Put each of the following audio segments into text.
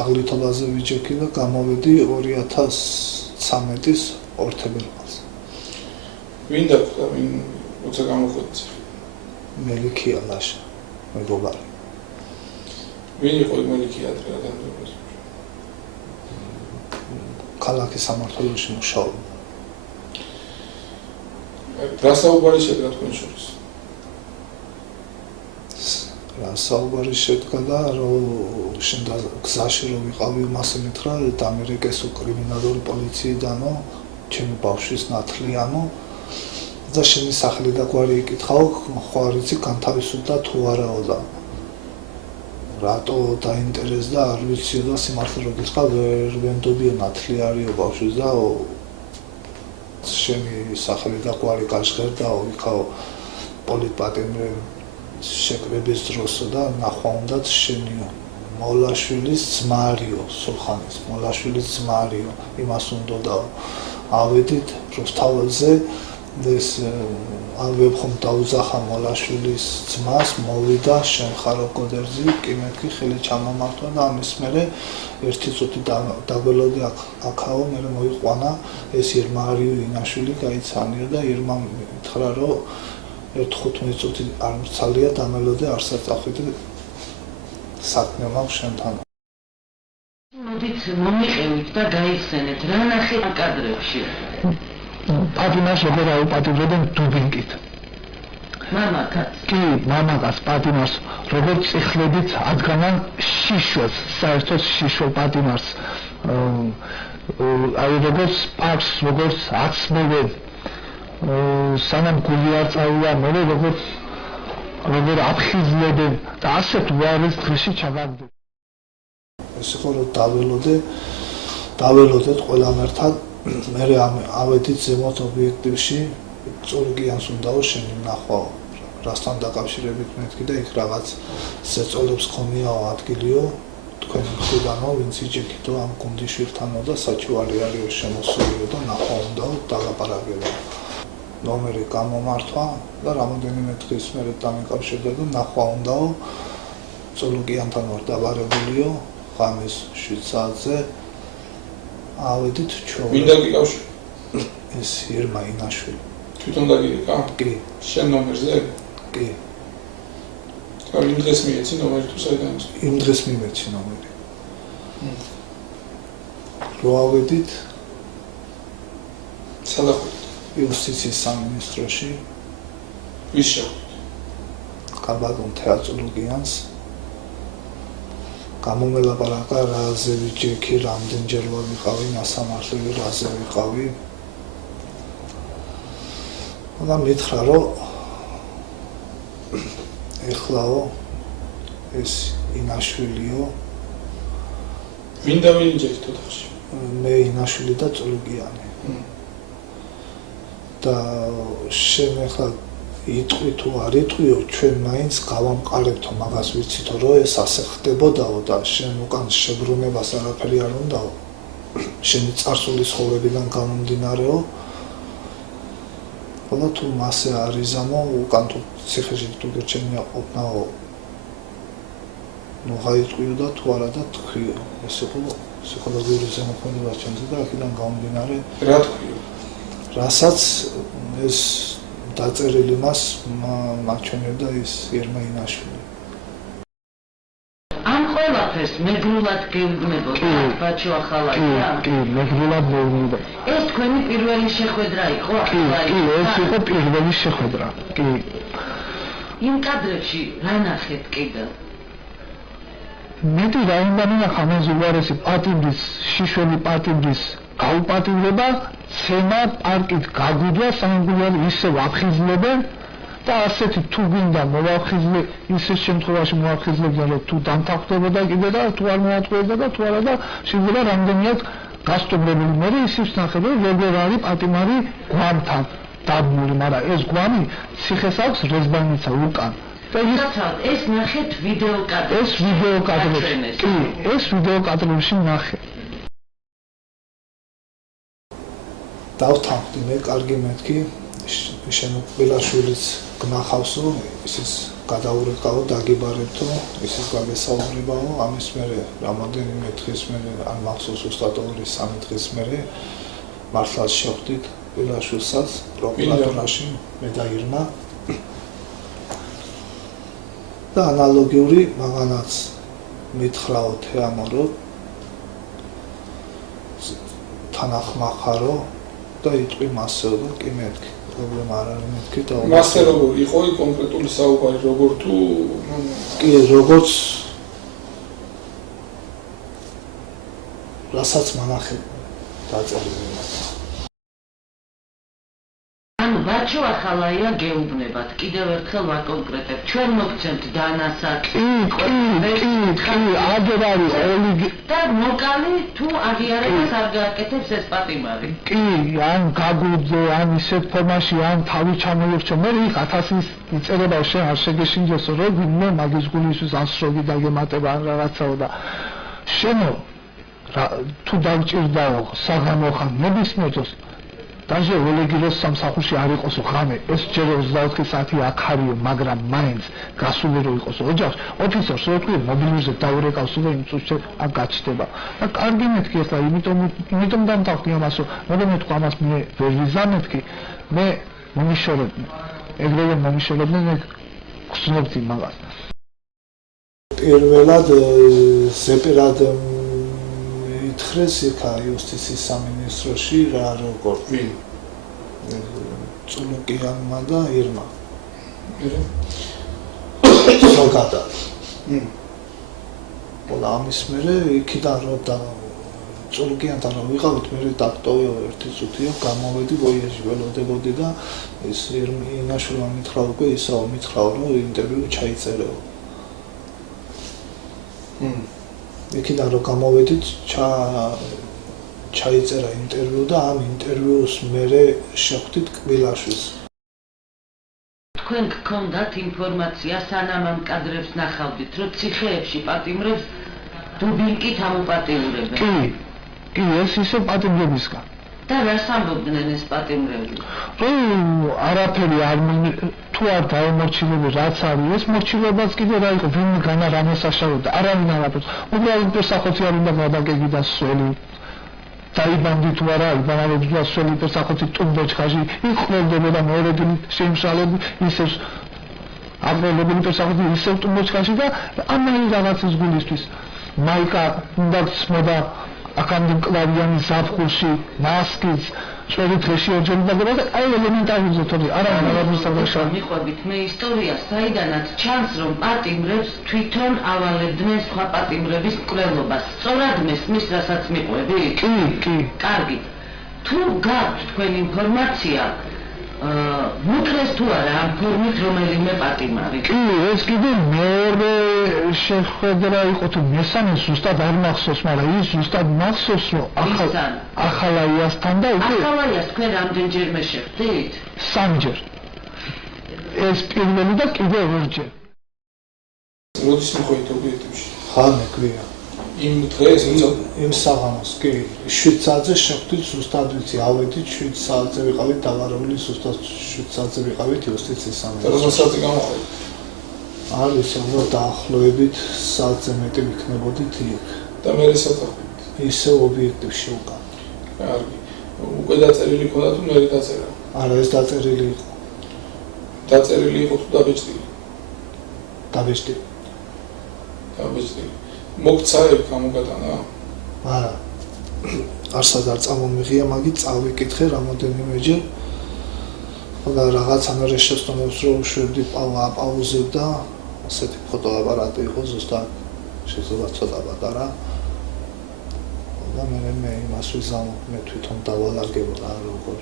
თაღლითობაზე ვიჯექი და გამოვედი 2013-ის ორთებერვალს. ვინ დაკვდა, ვინ როცა გამოხვედით? მელიქია ლაშა, მეგობარი. ვინ იყო მელიქია ადრე? ქალაქის სამმართველოში მუშაობდა. რა საუბარი შედგა თქვენ შორის? რა საუბარი შედგა და რომ შენდა გზაში რომ ვიყავი მას მითხრა დამერეკესო კრიმინალური პოლიციიდანო ჩემი ბავშვის ნათლიანო და შენი სახელი და გვარი იკითხავ ხო არ იცი განთავისუფლდა თუ არაო და რატო დაინტერესდა არ ვიციო და სიმართლე რომ გითხრა ვერ ვენდობიო ნათლი არისო ბავშვის და შენი სახელი და გვარი გაჟღერდაო იქაო პოლიტპატიმრები შეკრების დროსო და ნახვა უნდათ შენიო მოლაშვილის ძმარიო სულხანის მოლაშვილის ძმარიო იმას უნდოდა ავედით რუსთაველზე ეს ან ვებხომ დაუზახა მოლაშვილის ძმას მოვიდა შენ ხარო კოდერძი კი მეთქი ხელი ჩამომართვა და ამის მერე ერთი წუთი დაგველოდი აქაო მერე მოიყვანა ეს ირმა არიო ინაშვილი გაიცანია და ირმა მითხრა რომ 15 წუთი არ მცალია დამელოდე არსად წახვიდე საქმე მაქვს შენთან. მოდით მომიყევით და გაიხსენეთ რა ნახეთ კადრებში. პატიმარს როგორ აუპატიმრებენ დუბინკით. მამაკაც. კი, მამაკაც პატიმარს როგორ წიხლებით ადგანან შიშოს, საერთოდ შიშო პატიმარს აი როგორც პარკს, როგორც აცმევენ სანამ გული არ წავიდა მერე როგორ აფხიზლებენ და ასეთ უარეს დღეში ჩავაგდე. ეს იყო რომ დაველოდეთ ყველამ ერთად მერე ავედით ზემოთ ობიექტივში წურგიანს უნდაო შენი ნახვაო რასთან დაკავშირებით მეთქი და იქ რაღაც ზეწოლებს ხომიაო ადგილიო თქვენ მხრიდანო ვინც იჯექითო ამ გუნდიშვილთანო და საჩუვარი არისო შემოსულიო და ნახვა უნდაო დალაპარაკებო ნომერი გამომართვა და რამოდენიმე დღის მერე დამიკავშირდა და ნახვა უნდაო წულუკიანთან ვარ დაბარეულიო ღამის 7 საათზე ავედით ჩვენ ვინ დაგიკავშირა? ეს ირმა ინაშვილი თვითონ დაგიკა? კი შენ ნომერზე? კი იმ დღეს მიეცი ნომერი თუ საიდან? იმ დღეს მიმეცი ნომერი რო ავედით სადახვიდით? იუსტიციის სამინისტროში ვის შეხვდით? კაბადონ თეატროლოგიანს გამომელაპარაკა რაზე ვიჯექი რამდენჯერ ვარ ვიყავი მასამართლელი რაზე ვიყავი და მითხრა რომ ეხლაო ეს ინაშვილიო ვინ და ვინ იჯექით ოთახში? მე ინაშვილი და წულუკიანი და შენ ახლა იტყვი თუ არ იტყვიო ჩვენ მაინც გავამყარებთო მაგას ვიცითო რომ ეს ასე ხდებოდაო და შენ უკან შებრუნებას არაფერი არ უნდაო შენი წარსული ცხოვრებიდან გამომდინარეო ხოლო თუ მასე არ იზამო უკან თუ ციხეში თუ გერჩენია ყოფნაო ნუ გაიტყვიო და თუ არა და თქვიო ეს იყო ფსიქოლოგიური ზემოქმედება ჩემზე და აქედან გამომდინარე რა თქვიო? რასაც ეს დაწერილი მას მაჩვენებდა ის ირმა ინაშვილი. ამ ყველაფერს მეგრულად გეუბნებოდა ბაჩო ახალაია? კი, მეგრულად მოვიდა. ეს თქვენი პირველი შეხვედრა იყო? კი, ეს იყო პირველი შეხვედრა. კი. იმ კადრებში რა ნახეთ კიდევ? მეტი რა უნდა მინახა ამაზე უარესი პატიმრის, შიშველი პატიმრის გაუპატიმრება, ცემა პარკით გაგუდვა სამგულიანი ისევ აფხიზლებენ და ასეთი თუ გინდა მოვახიზლე ისეთ შემთხვევაში მოახიზლებდა რომ თუ დამთავრდებოდა კიდე და თუ არ მოატყუებდა და თუ არა და შეიძლება რამდენიათ გასტობრებული მე ისიც ნახე რომ როგორ არის პატიმარი გვამთან დაბმული მაგრამ ეს გვამი ციხეს აქვს რეზბანიცა უკან და ეს ნახეთ ვიდეო კადრებში. ეს ვიდეო კადრებში კი ეს ვიდეო კადრებში ნახე დავთანხმდი მე კარგი მეთქი შენ ყველაშვილიც გნახავსო ისიც გადაურეკავო, დაგიბარებთო, ისიც გაგესაუბრებაო, ამის მერე რამდენიმე დღის მერე, ან მახსოვს ზუსტად 2-3 დღის მერე მართლაც შევხვდით ვილაშვილსაც პროკურატურაში, მე და ირმა. და ანალოგიური მაგანაც მითხრაო თეამორო, თანახმახარო და იტყვი მასეო და კი მეთქი. პრობლემა არ არის მეთქი და მასე როგორ იყო კონკრეტული საუბარი როგორ თუ კი როგორც რასაც მანახე დაწერილი. ანუ ბაჩო ახალაია გეუბნებათ, კიდევ ერთხელ ვაკონკრეტებ, ჩვენ მოგცემთ დანასაკ. კი, აგერ არის ოლიგი და მოკალი თუ აღიარებას არ გააკეთებს ეს პატიმარი. კი, ან გაგუძე, ან ისეთ ფორმაში, ან თავი ჩამოერჩო, მე იქ 1000-ის იწერება შენ არ შეგეშინჯოსო, რომ ვინმე მაგის გულისთვის ასროგი დაგემატება ან რაღაცაო და შენო თუ დაგჭირდაო საღამო ხან ნებისმიერ დროს დაჟე ოლეგიროს სამსახურში არ იყოსო ღამე ეს ჯერ 24 საათი აქ არისო მაგრამ მაინც გასული რო იყოსო ოჯახს ოფიცერს რო თქვი მობილიზე დაურეკავს და იმ წუთში აქ გაჩნდება და კარგი მეთქი ახლა იმიტომ დამთავრდი ამასო მე თქვა ამას მე ვერ ვიზამეთქი მე მომიშორებ ეგრევე მომიშორებდნენ მე გსნობდი მაგას პირველად ზეპირად ითხრეს იქა იუსტიციის სამინისტროში რა როგორ წულუკიანმა და ირმა ზოგადად ყველა ამის მერე იქიდან რომ და წულუკიანთან რომ ვიყავით მე დაქტოვე ერთი წუთია გამოვედი ვოიაჟი ველოდებოდი და ეს ინაშვილმა მითხრა უკვე ისაო მითხრა რომ ინტერვიუ ჩაიწერეო იქიდან რომ გამოვედით ჩაიწერა ინტერვიუ და ამ ინტერვიუს მერე შეხვდით კბილაშვილს. თქვენ გქონდათ ინფორმაცია სანამ ამ კადრებს ნახავდით, რომ ციხეებში პატიმრებს დუბინკით ამოპატიურებენ. კი, ეს ისე პატიმრებისგან. და რას ამბობდნენ ეს პატიმრები? რომ არაფერი არ თუ არ დაემორჩილები რაც არის ეს მორჩილებაც კიდე რა იყო ვინ განა რამე საშუალო არავინ არაფერს უბრალოდ პერსახოცი არ უნდა გადაგეგიდან სველი დაიბანდი თუ არა იბანავებს და სველი პერსახოცი ტუმბოჩხაში იყოლდებოდა მოერებული შეიმშალები ისევ აღროლებული პერსახოცი ისევ ტუმბოჩხაში და ამალი რაღაცის გულისთვის მაიკა უნდა წმოდა აქამდე კლავიანი ზაფხულში მასკიც შველი დღეში ორჯერ და აი ელემენტარული თორე არავინ არ მოსაგაშა მიყვებით მე ისტორიას საიდანაც ჩანს რომ პატიმრებს თვითონ ავალებდნენ სხვა პატიმრების მკვლელობას სწორად მესმის რასაც მიყვები კი კარგი თუ გაქვთ თქვენ ინფორმაცია მოკლეს თუ არა ამ ფორმით რომელიმე პატიმარი კი ეს კიდე მეორე შეხვედრა იყო თუ მესამე ზუსტად არ მახსოვს მაგრამ ის ზუსტად მახსოვს რომ ახალაიასთან და უკვე ახალაიას თქვენ რამდენჯერმე შეხვდით? 3-ჯერ ეს პირველი და კიდე 2-ჯერ როდის მიხვედით ობიექტივში? ხანე ქვია იმ დღეს იმ საღამოს კი 7 საათზე შეხვდით ზუსტად ვიცი ავედით 7 საათზე ვიყავით დავარებული ზუსტად 7 საათზე ვიყავით იუსტიციის სამინისტროში. და რომელსაც გამოხდით? არის რომ დაახლოებით საათზე მეტი ვიქნებოდით იქ. და მე რისათავით? ისე ობიექტივში უკან. კარგი. უკვე დაწერილი ქონდა თუ მე დაწერა? არა ეს დაწერილი იყო. დაწერილი იყო თუ დაბეჭდილი? დაბეჭდილი. მოგცა ეგ გამოგატანა? არა. არსად არ წამომიღია, მაგით წავიკითხე რამოდენიმეჯერ. და რაღაცა მე შეცდომებს რო უშვებდი პაუზებ და ასეთი ფოტოაპარატი იყო ზუსტად შეიძლება ცოტა პატარა. და მე იმას ვიზამობ, მე თვითონ დავალაგებ რა როგორ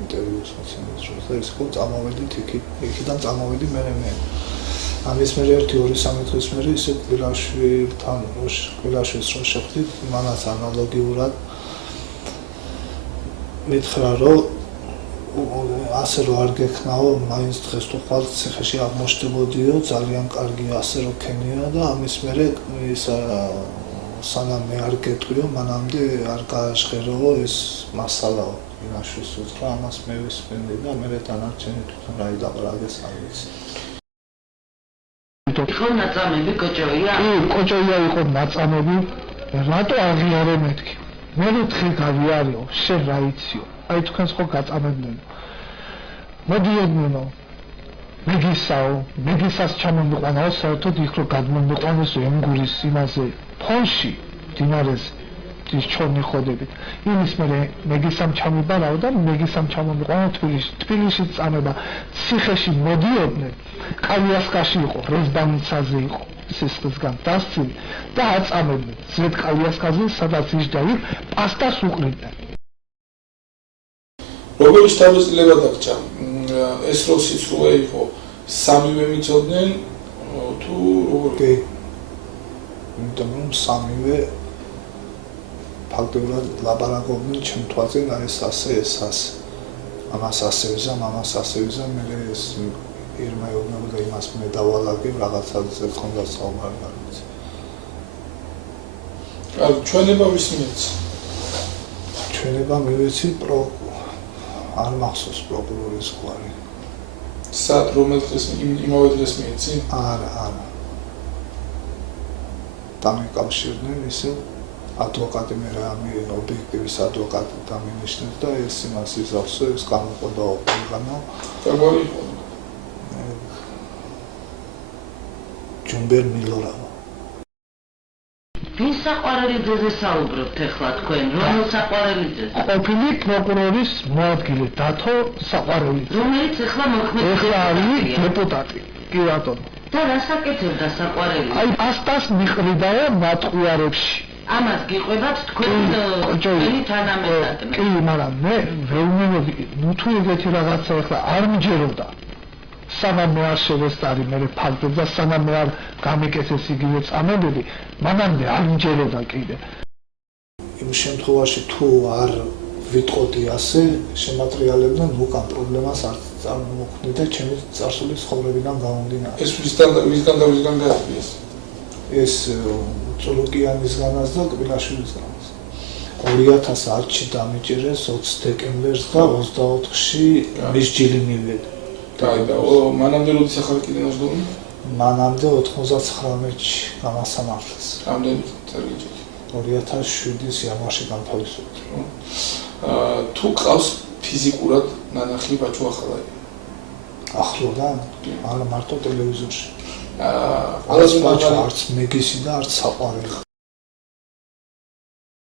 ინტერვიუს მოცემს და ეს ხო წამოვედით იქიდან წამოვედი მე ამის მერე 1-2-3 დღის მერე ისე კბილაშვილთან კბილაშვილს რო შეხვდით მანაც ანალოგიურად მითხრა რომ ასე რომ არ გექნაო მაინც დღეს თუ ხვალ ციხეში აღმოჩნდებოდიო ძალიან კარგი ასე რომ ქენია და ამის მერე ის სანამ მე არ გეტყვიო მანამდე არ გააჟღეროო ეს მასალაო ინაშვილს უთხრა ამას მე ვისმენდი და მე დანარჩენი თვითონ რა იდაყრაგეს არ ვიცი მოგდო. იყო ნაწამები კოჭოია? კი, კოჭოია იყო ნაწამები. რატო აღიარე მეთქი? მე ვთხი გავიარეო, შენ რა იციო? აი თქვენს ხო გაწამებდნენ. მოდიოდნენ. მეგისას ჩამომიყვანაო, საერთოდ იქ რო გადმომიყვანეს ემგურის იმაზე ფონში, დინარეს ის ჩორნი ხოდებით. იმის მერე მეგისამ ჩამიბარაო და მეგისამ ჩამომიყვანა თბილისში წამება. ციხეში მოდიოდნენ, კალიასკაში იყო, რეზბანიცაზე იყო. სისხლისგან დასცილი და აწამებდნენ. ზედ კალიასკაზე, სადაც იჯდა იქ, პასტას უყრიდნენ. როგორი შთაბეჭდილება დაგჭა? ეს რო სიცრუე იყო, სამივე მიცოდნენ თუ როგორი? იმიტომ რომ სამივე ფაქტობრივად ლაპარაკობდნენ ჩემ თვალზე და ეს ასე. ამას ასე ვიზამ, მე ეს ირმა ეუბნებოდა იმას მე დავალაგებ რაღაცაზე ხონდა საუბარი გარეთ. ჩვენება ვის მიეც? ჩვენება მივეცი არ მახსოვს პროკურორის გვარი. სად რომელ დღეს იმავე დღეს მიეცი? არა. დამიკავშირდნენ ისე ადვოკატი მე რამე ობიექტივის ადვოკატი დამინიშნეს და ეს იმას იზავსო, ეს გამოყოდა ორგანო. როგორი იყო? ჯუმბერ მილორავა. ვის საყვარელიძეზე საუბრობთ ახლა თქვენ? რომელ საყვარელიძეზე? ყოფილი პროკურორის მოადგილე დათო საყვარელიძე. რომელიც ახლა მოქმედი ეხლა არის დეპუტატი. კი ბატონო. და რას აკეთებდა საყვარელიძე? აი პასტას მიყრიდაო ნატყუარებში. ამას გიყვებათ თქვენი თანამედროვე. კი, მაგრამ მე ვეუბნები, თუ ეგეთი რაღაცა ახლა არ მიჯეროდა. სანამ მე არ შევესწარი მე ფაქტებს და სანამ მე არ გამიკეთეს იგივე წამებები, მანამდე არ მიჯეროდა კიდე. იმ შემთხვევაში თუ არ ვიტყოდი ასე, შემატრიალებდნენ უკან პრობლემას არ წარმოქმნიდა ჩემი წარსულის ცხოვრებიდან გამომდინარე. ეს ვისგან გადის? ეს წულუკიანისგანაც და კბილაშვილისგანაც. 2010-ში დამიჭერეს 20 დეკემბერს და 24-ში მის ჯილი მივედი. და მანამდე როდის ახალი კიდე ნაშრომი? მანამდე 99-ში გამასამართლეს. რამდენი წელი? 2007-ის იანვარში განთავისუფლდა. თუ ყავს ფიზიკურად ნანახი ბაჩუ ახალაი? ახლოდან? არა, მარტო ტელევიზორში. ყველაზე ბაჩუ არც მეგისი და არც საყვარელი.